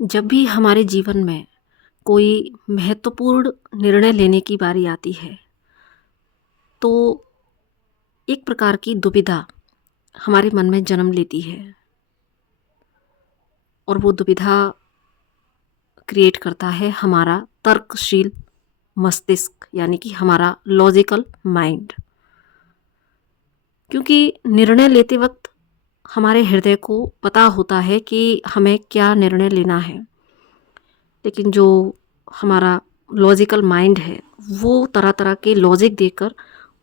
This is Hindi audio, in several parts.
जब भी हमारे जीवन में कोई महत्वपूर्ण निर्णय लेने की बारी आती है तो एक प्रकार की दुविधा हमारे मन में जन्म लेती है और वो दुविधा क्रिएट करता है हमारा तर्कशील मस्तिष्क, यानी कि हमारा लॉजिकल माइंड। क्योंकि निर्णय लेते वक्त हमारे हृदय को पता होता है कि हमें क्या निर्णय लेना है, लेकिन जो हमारा लॉजिकल माइंड है वो तरह तरह के लॉजिक देकर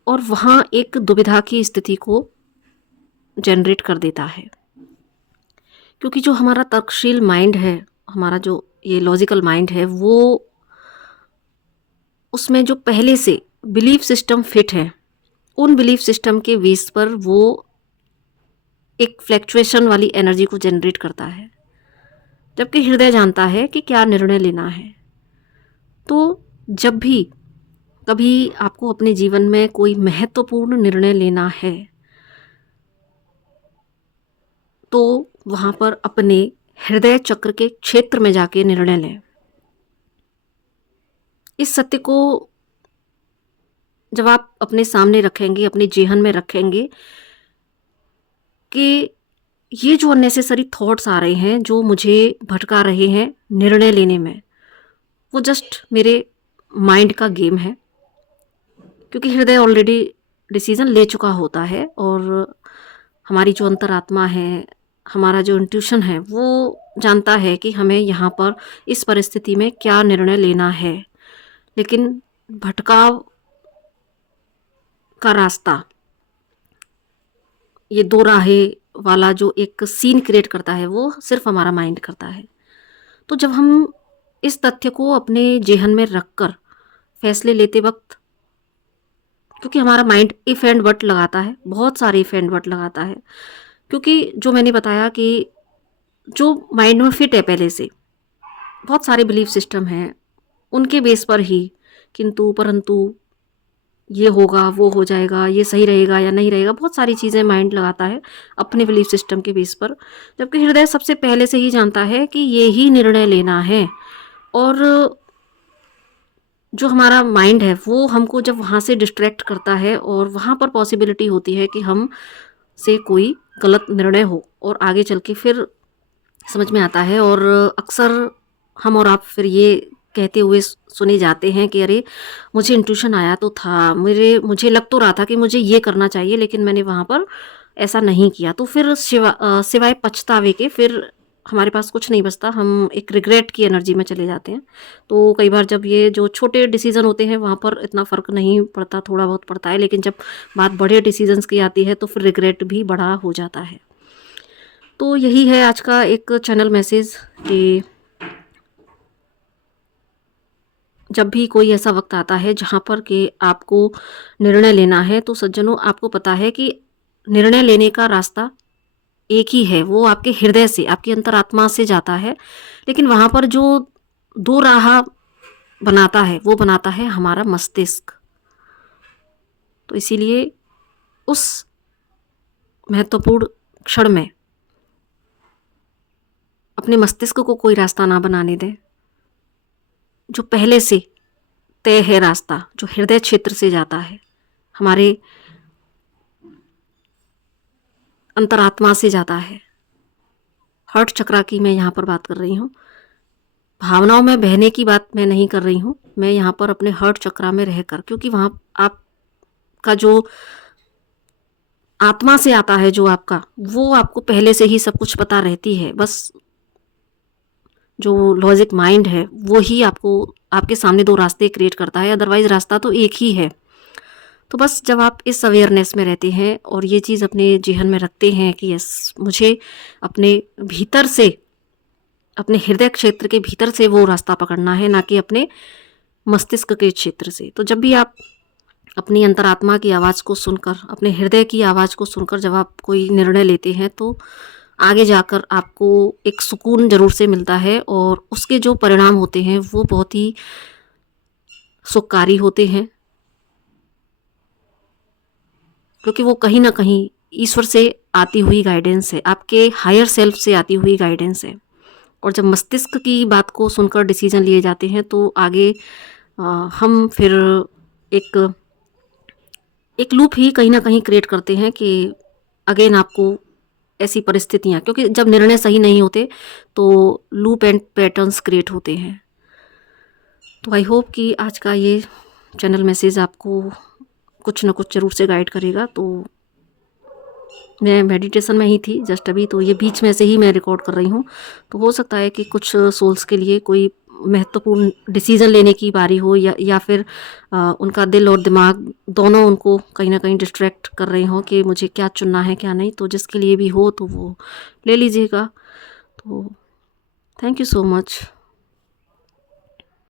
और वहाँ एक दुविधा की स्थिति को जनरेट कर देता है। क्योंकि जो हमारा तर्कशील माइंड है, हमारा जो ये लॉजिकल माइंड है, वो उसमें जो पहले से बिलीफ सिस्टम फिट है, उन बिलीफ सिस्टम के बेस पर वो एक फ्लैक्चुएशन वाली एनर्जी को जनरेट करता है, जबकि हृदय जानता है कि क्या निर्णय लेना है। तो जब भी कभी आपको अपने जीवन में कोई महत्वपूर्ण निर्णय लेना है तो वहाँ पर अपने हृदय चक्र के क्षेत्र में जाके निर्णय लें। इस सत्य को जब आप अपने सामने रखेंगे, अपने जेहन में रखेंगे कि ये जो अननेसेसरी थॉट्स आ रहे हैं, जो मुझे भटका रहे हैं निर्णय लेने में, वो जस्ट मेरे माइंड का गेम है। क्योंकि हृदय ऑलरेडी डिसीजन ले चुका होता है और हमारी जो अंतरात्मा है, हमारा जो इंट्यूशन है, वो जानता है कि हमें यहाँ पर इस परिस्थिति में क्या निर्णय लेना है। लेकिन भटकाव का रास्ता, ये दो राहे वाला जो एक सीन क्रिएट करता है, वो सिर्फ हमारा माइंड करता है। तो जब हम इस तथ्य को अपने जेहन में रखकर फैसले लेते वक्त, क्योंकि हमारा माइंड इफ़ एंड बट लगाता है, बहुत सारे इफ़ एंड बट लगाता है। क्योंकि जो मैंने बताया कि जो माइंड में फिट है पहले से, बहुत सारे बिलीफ सिस्टम हैं, उनके बेस पर ही किंतु परंतु ये होगा, वो हो जाएगा, ये सही रहेगा या नहीं रहेगा, बहुत सारी चीज़ें माइंड लगाता है अपने बिलीफ सिस्टम के बेस पर। जबकि हृदय सबसे पहले से ही जानता है कि ये ही निर्णय लेना है। और जो हमारा माइंड है वो हमको जब वहाँ से डिस्ट्रैक्ट करता है और वहाँ पर पॉसिबिलिटी होती है कि हम से कोई गलत निर्णय हो और आगे चल के फिर समझ में आता है। और अक्सर हम और आप फिर ये कहते हुए सुने जाते हैं कि अरे मुझे इंट्यूशन आया तो था, मुझे लग तो रहा था कि मुझे ये करना चाहिए, लेकिन मैंने वहाँ पर ऐसा नहीं किया। तो फिर सिवाय पछतावे के फिर हमारे पास कुछ नहीं बचता, हम एक रिग्रेट की एनर्जी में चले जाते हैं। तो कई बार जब ये जो छोटे डिसीज़न होते हैं वहाँ पर इतना फ़र्क नहीं पड़ता, थोड़ा बहुत पड़ता है, लेकिन जब बात बड़े डिसीजंस की आती है तो फिर रिग्रेट भी बड़ा हो जाता है। तो यही है आज का एक चैनल मैसेज कि जब भी कोई ऐसा वक्त आता है जहाँ पर कि आपको निर्णय लेना है, तो सज्जनों आपको पता है कि निर्णय लेने का रास्ता एक ही है, वो आपके हृदय से, आपकी अंतरात्मा से जाता है। लेकिन वहाँ पर जो दो राह बनाता है, वो बनाता है हमारा मस्तिष्क। तो इसीलिए उस महत्वपूर्ण क्षण में अपने मस्तिष्क को कोई रास्ता ना बनाने दें। जो पहले से तय है रास्ता, जो हृदय क्षेत्र से जाता है, हमारे अंतरात्मा से जाता है। हार्ट चक्रा की मैं यहाँ पर बात कर रही हूँ, भावनाओं में बहने की बात मैं नहीं कर रही हूँ। मैं यहाँ पर अपने हार्ट चक्रा में रहकर, क्योंकि वहाँ आपका जो आत्मा से आता है, जो आपका, वो आपको पहले से ही सब कुछ पता रहती है। बस जो लॉजिक माइंड है वो ही आपको आपके सामने दो रास्ते क्रिएट करता है, अदरवाइज रास्ता तो एक ही है। तो बस जब आप इस अवेयरनेस में रहते हैं और ये चीज़ अपने जेहन में रखते हैं कि यस, मुझे अपने भीतर से, अपने हृदय क्षेत्र के भीतर से वो रास्ता पकड़ना है, ना कि अपने मस्तिष्क के क्षेत्र से। तो जब भी आप अपनी अंतरात्मा की आवाज़ को सुनकर, अपने हृदय की आवाज़ को सुनकर जब आप कोई निर्णय लेते हैं, तो आगे जाकर आपको एक सुकून ज़रूर से मिलता है और उसके जो परिणाम होते हैं वो बहुत ही सुखकारी होते हैं। क्योंकि वो कहीं ना कहीं ईश्वर से आती हुई गाइडेंस है, आपके हायर सेल्फ से आती हुई गाइडेंस है। और जब मस्तिष्क की बात को सुनकर डिसीजन लिए जाते हैं तो आगे हम फिर एक एक लूप ही कहीं ना कहीं क्रिएट करते हैं कि अगेन आपको ऐसी परिस्थितियाँ, क्योंकि जब निर्णय सही नहीं होते तो लूप एंड पैटर्न्स क्रिएट होते हैं। तो आई होप कि आज का ये चैनल मैसेज आपको कुछ ना कुछ ज़रूर से गाइड करेगा। तो मैं मेडिटेशन में ही थी जस्ट अभी, तो ये बीच में से ही मैं रिकॉर्ड कर रही हूँ। तो हो सकता है कि कुछ सोल्स के लिए कोई महत्वपूर्ण डिसीजन लेने की बारी हो, या फिर उनका दिल और दिमाग दोनों उनको कहीं ना कहीं डिस्ट्रैक्ट कर रहे हों कि मुझे क्या चुनना है क्या नहीं। तो जिसके लिए भी हो तो वो ले लीजिएगा। तो थैंक यू सो मच।